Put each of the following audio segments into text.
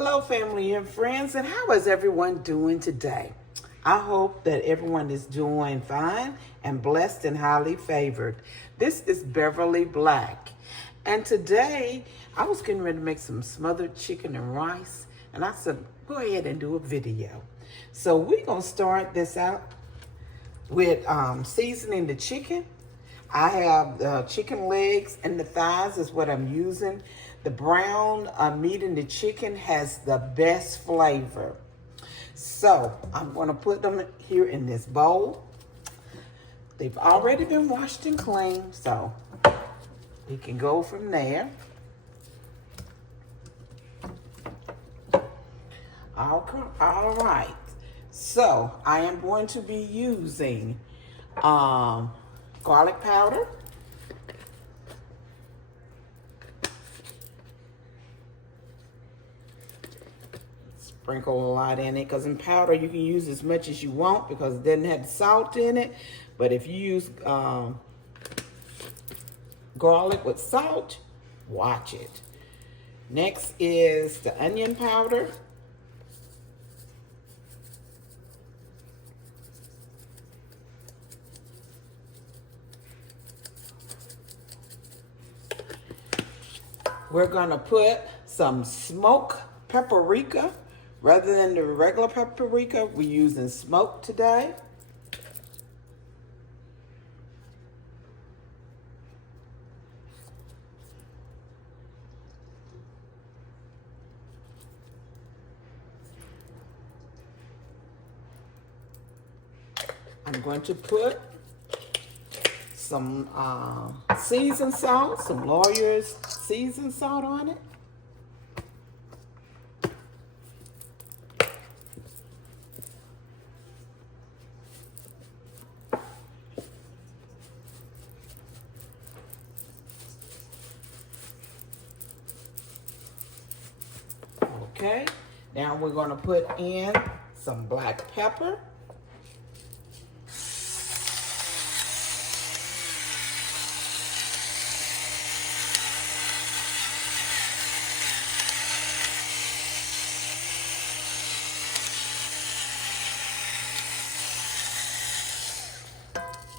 Hello, family and friends, and how is everyone doing today? I hope that everyone is doing fine and blessed and highly favored. This is Beverly Black, and today I was getting ready to make some smothered chicken and rice, and I said, go ahead and do a video. So we're going to start this out with seasoning the chicken. I have the chicken legs and the thighs is what I'm using. The brown meat in the chicken has the best flavor. So I'm going to put them here in this bowl. They've already been washed and cleaned, so we can go from there. All right. So I am going to be using garlic powder, sprinkle a lot in it, because in powder you can use as much as you want because it doesn't have salt in it. But if you use garlic with salt, watch it. Next is the onion powder. We're gonna put some smoked paprika. Rather than the regular paprika, we're using smoked today. I'm going to put some seasoned salt, some Lawyer's seasoned salt on it. Okay, now we're going to put in some black pepper.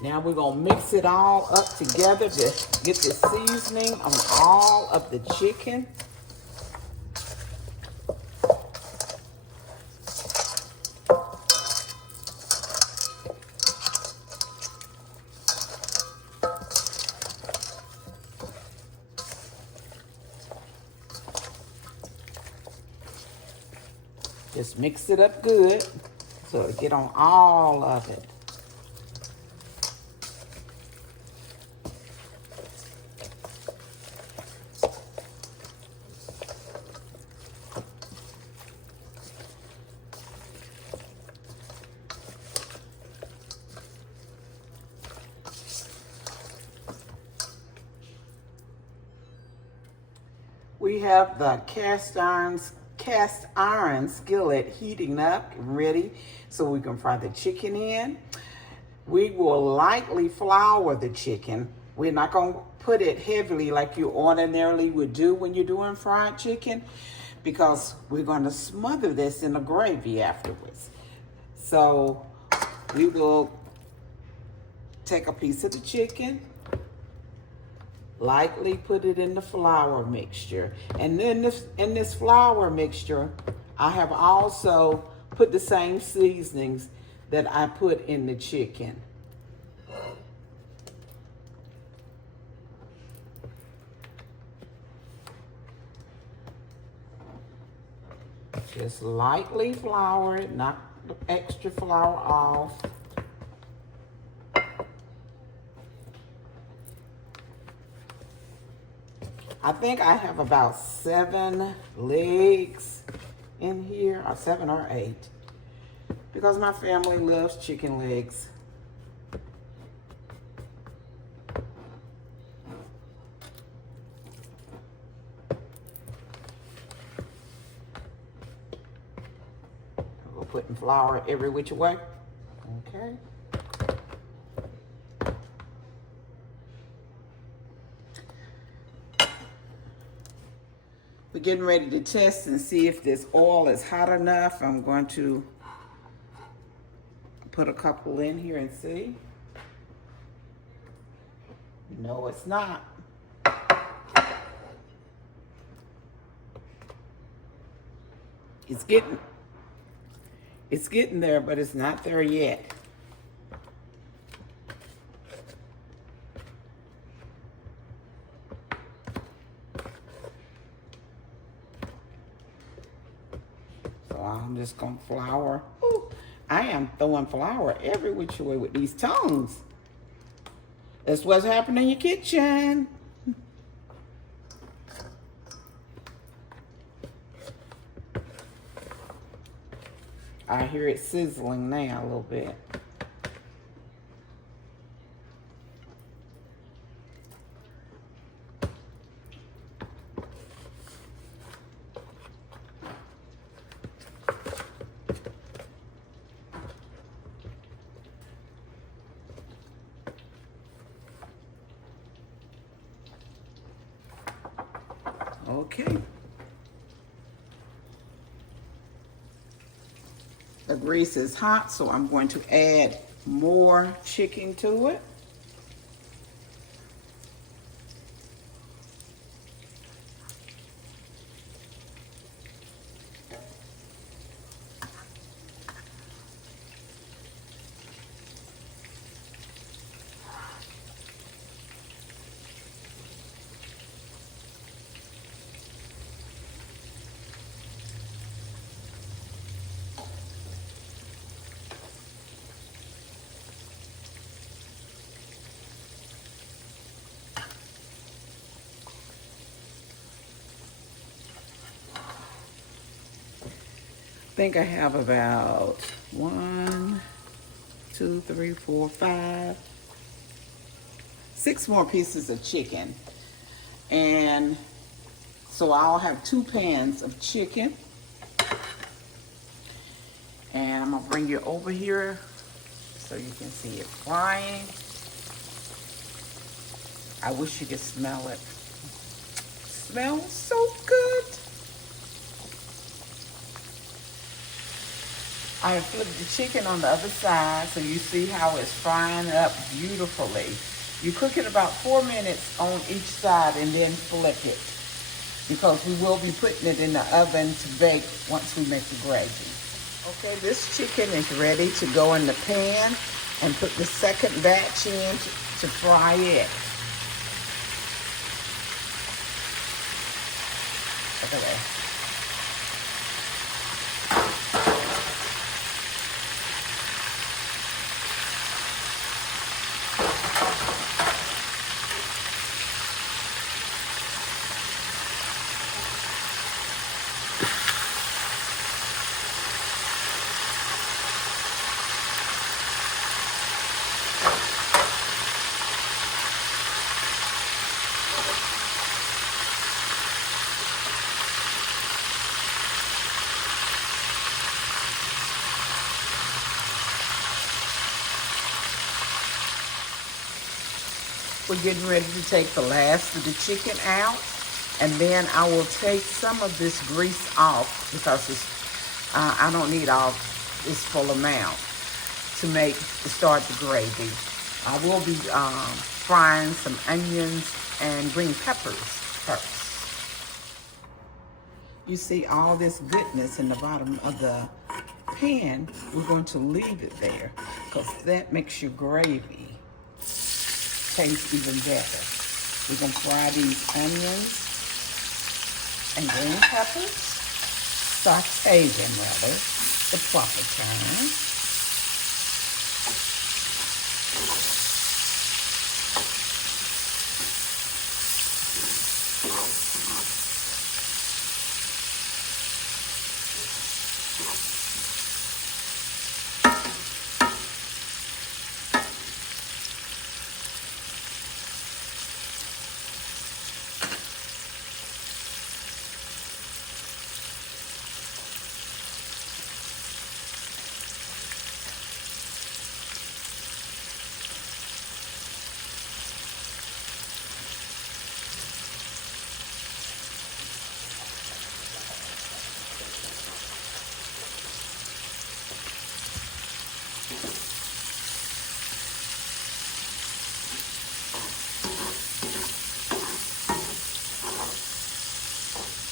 Now we're going to mix it all up together to get the seasoning on all of the chicken. Just mix it up good so it get on all of it. We have the cast iron skillet heating up, ready, so we can fry the chicken in. We will lightly flour the chicken. We're not going to put it heavily like you ordinarily would do when you're doing fried chicken, because we're going to smother this in the gravy afterwards. So we will take a piece of the chicken, lightly put it in the flour mixture. And then in this flour mixture, I have also put the same seasonings that I put in the chicken. Just lightly flour it, knock the extra flour off. I think I have about 7 legs in here, or 7 or 8, because my family loves chicken legs. We're putting flour every which way. Okay. We're getting ready to test and see if this oil is hot enough. I'm going to put a couple in here and see. No, it's not. It's getting there, but it's not there yet. So I'm just gonna flour. Ooh, I am throwing flour every which way with these tongs. That's what's happening in your kitchen. I hear it sizzling now a little bit. Okay. The grease is hot, so I'm going to add more chicken to it. I think I have about 1, 2, 3, 4, 5, 6 more pieces of chicken. And so I'll have 2 pans of chicken. And I'm gonna bring you over here so you can see it frying. I wish you could smell it. Smells so good. I have flipped the chicken on the other side so you see how it's frying up beautifully. You cook it about 4 minutes on each side and then flip it, because we will be putting it in the oven to bake once we make the gravy. Okay, this chicken is ready to go in the pan and put the second batch in to fry it. Look at that. We're getting ready to take the last of the chicken out, and then I will take some of this grease off because it's, I don't need all this full amount to start the gravy. I will be frying some onions and green peppers first. You see all this goodness in the bottom of the pan. We're going to leave it there because that makes your gravy taste even better. We're going to fry these onions and green peppers, saute them rather, the proper time.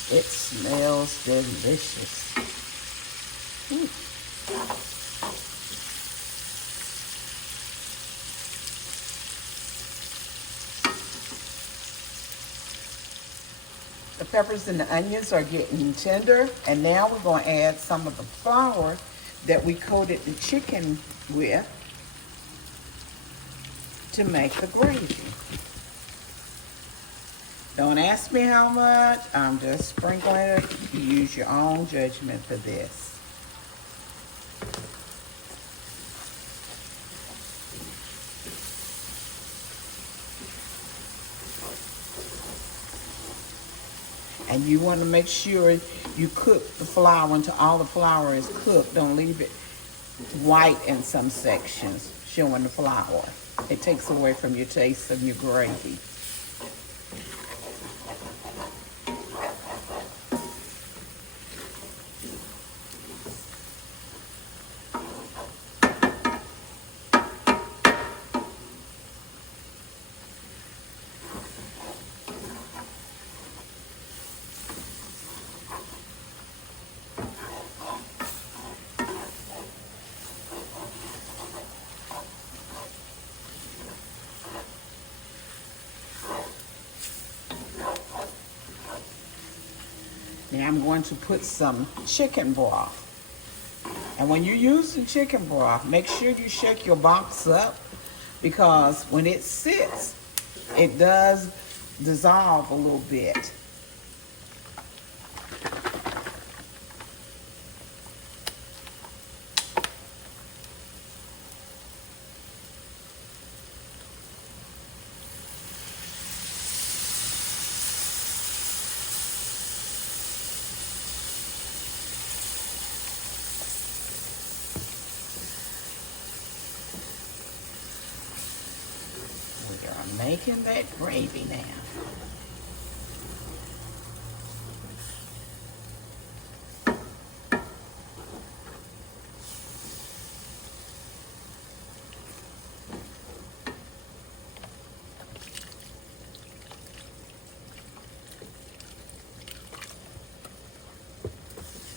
It smells delicious. The peppers and the onions are getting tender, and now we're going to add some of the flour that we coated the chicken with to make the gravy. Don't ask me how much, I'm just sprinkling it. You use your own judgment for this. And you want to make sure you cook the flour until all the flour is cooked. Don't leave it white in some sections, showing the flour. It takes away from your taste of your gravy. Now I'm going to put some chicken broth. And when you use the chicken broth, make sure you shake your box up, because when it sits, it does dissolve a little bit. Making that gravy now.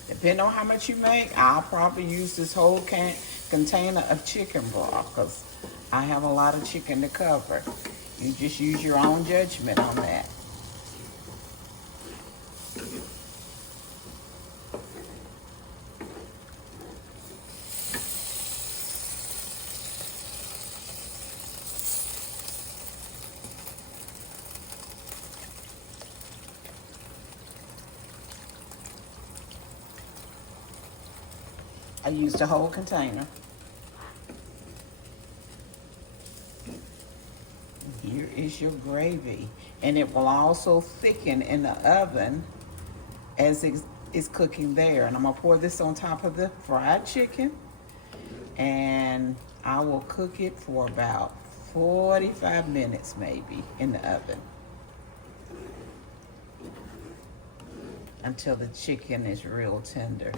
Depending on how much you make, I'll probably use this whole container of chicken broth, because I have a lot of chicken to cover. You just use your own judgment on that. I used a whole container. Here is your gravy, and it will also thicken in the oven as it is cooking there. And I'm gonna pour this on top of the fried chicken, and I will cook it for about 45 minutes maybe in the oven until the chicken is real tender.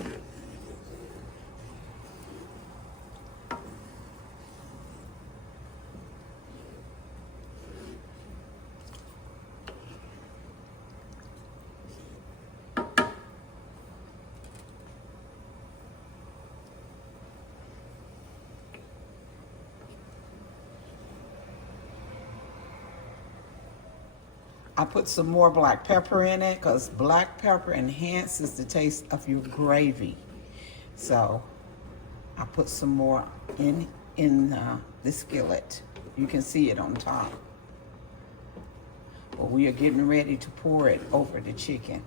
I put some more black pepper in it because black pepper enhances the taste of your gravy. So I put some more in the skillet. You can see it on top. But we are getting ready to pour it over the chicken.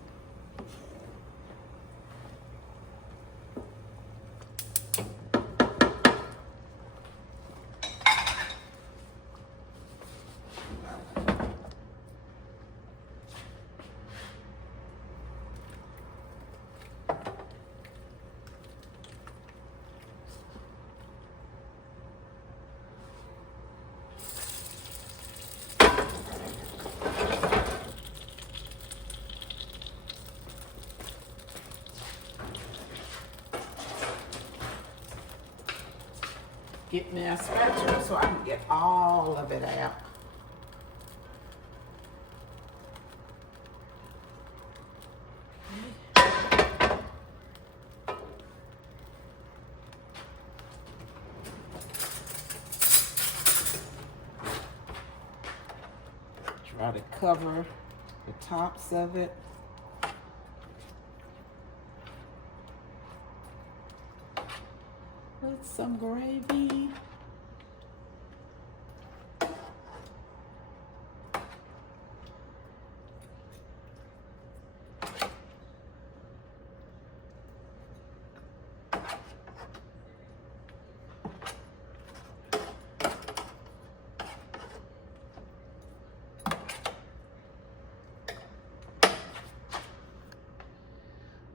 Get me a spatula so I can get all of it out. cover the tops of it. With some gravy.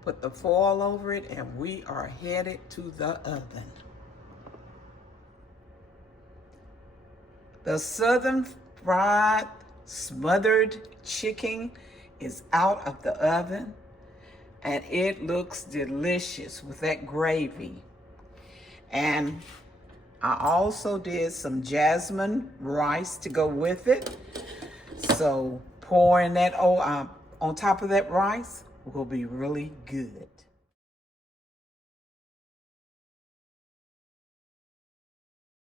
Put the foil over it, and we are headed to the oven. The Southern fried smothered chicken is out of the oven, and it looks delicious with that gravy. And I also did some jasmine rice to go with it. So pouring that on top of that rice will be really good.